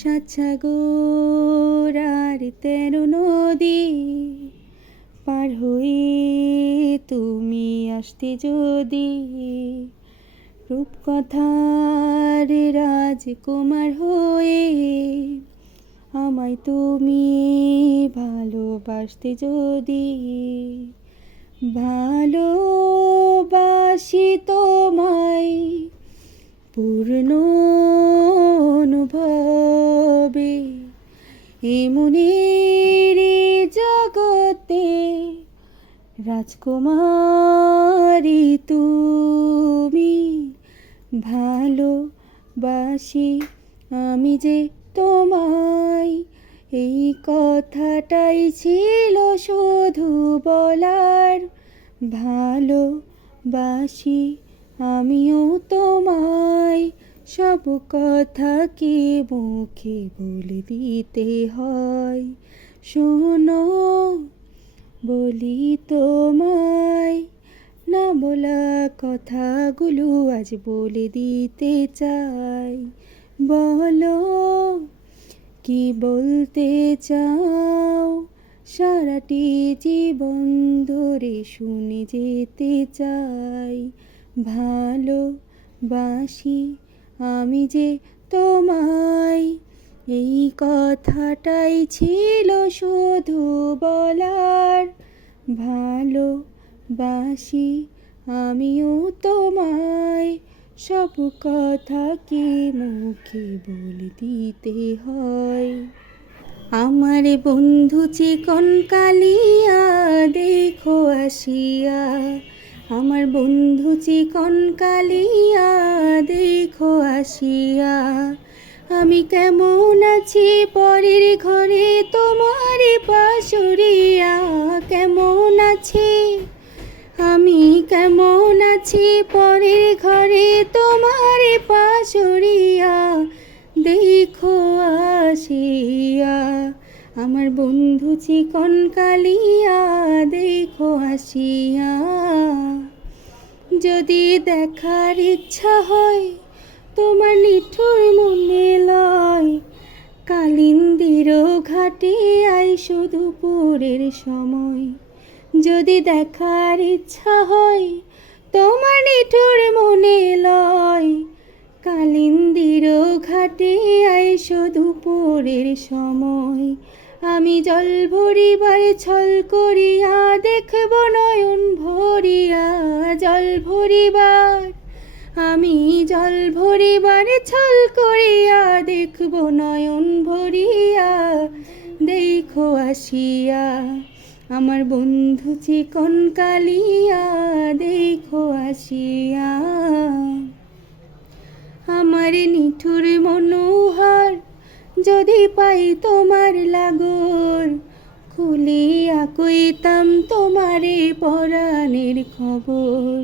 সাত সাগর আর 13 নদী পার হয়ে তুমি আসতে যদি, রূপকথার রাজকুমার হয়ে আমায় তুমি ভালোবাসতে যদি, ভালোবাসি তোমায় পূর্ণ অনুভবে, এ মনের জগতে রাজকুমারী তুমি। ভালোবাসি আমি যে তোমায়, এই কথাটাই ছিল শুধু বলার। ভালোবাসি আমিও তোমায়, সব কথা কি মুখে বলে দিতে হয়? শোনো বলি তোমায়, না বলা কথাগুলো আজ বলে দিতে চাই। বলো কি বলতে চাও, সারাটি জীবন ধরে শুনে যেতে চাই। ভালোবাসি আমি যে তোমায়, এই কথাটাই ছিল শুধু বলার। ভালোবাসি আমিও তোমায়, সব কথা কি মুখে বলে দিতে হয়? আমার বন্ধু চিকন কালিয়া দেখো আসিয়া, আমার বন্ধু চিকন কালিয়া দেখো আসিয়া, আমি কেমন আছি পরের ঘরে তোমার পাশুরিয়া। কেমন আছি আমি, কেমন আছি পরের ঘরে তোমার পাশুরিয়া, দেখো আসিয়া। আমার বন্ধু চিকন কালিয়া দেখো আসিয়া, যদি দেখার ইচ্ছা হয় তোমার নিঠুর মনে লয়, কালিন্দির ঘাটে আইসো দুপুরের সময়। যদি দেখার ইচ্ছা হয় তোমার নিঠুর মনে লয়, কালিন্দির ঘাটে আইসো দুপুরের সময়। আমি জল ভরিবার ছল করিয়া দেখব নয়ন ভরিয়া, জল ভরিবার আমি জল ভরিবার ছল করিয়া দেখব নয়ন ভরিয়া, দেখো আসিয়া। আমার বন্ধু চিকন কালিয়া দেখো আসিয়া, আমার নিঠুর মনোহর যদি পাই তোমার লাগর, খুলিয়া কইতাম তোমারে পরাণের খবর।